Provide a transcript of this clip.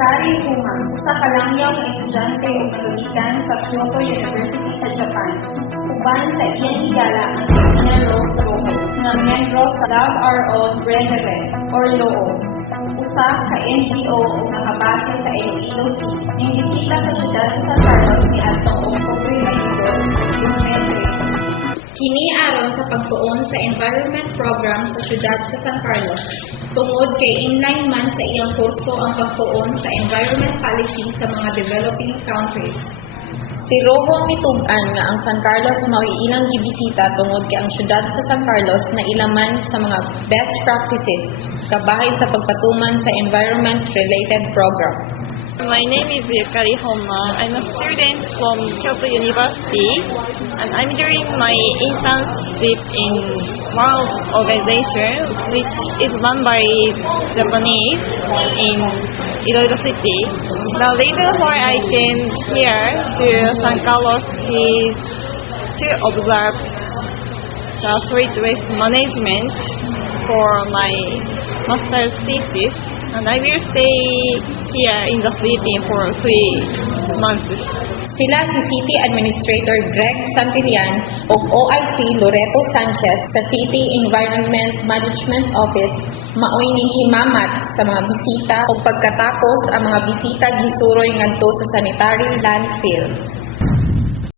Sakari Kuma, usa ka langyaw nga estudyante ug nagagikan sa Kyoto University sa Japan. Uban sa iyang higala ang Christina Rose Rojo, nga miyembro sa Love Our Own Brethren or LOO, usa ka NGO ug nakabase sa Iloilo City. Ning bisita sa syudad sa San Carlos niadtong Oktubre 22, 2003. Kini aron sa pagtuon sa environment program sa syudad sa San Carlos. Tungod kay inline man sa iyang kurso ang pagtuon sa environment policy sa mga developing countries. Si Rojo mitug-an nga ang San Carlos mao'y ilang gibisita tungod kay ang syudad sa San Carlos na ilaman sa mga best practices kabahin sa pagpatuman sa environment-related program. My name is Yukari Honma. I'm a student from Kyoto University, and I'm doing my internship in World Organization, which is run by Japanese in Iloilo City. The reason why I came here to San Carlos is to observe the solid waste management for my master's thesis, and I will stay here in the Philippines for 3 months. Sila si City Administrator Greg Santillan o OIC Loreto Sanchez sa City Environment Management Office maoy ninghimamat sa mga bisita o pagkatapos ang mga bisita gisuroy ngadto sa sanitary landfill.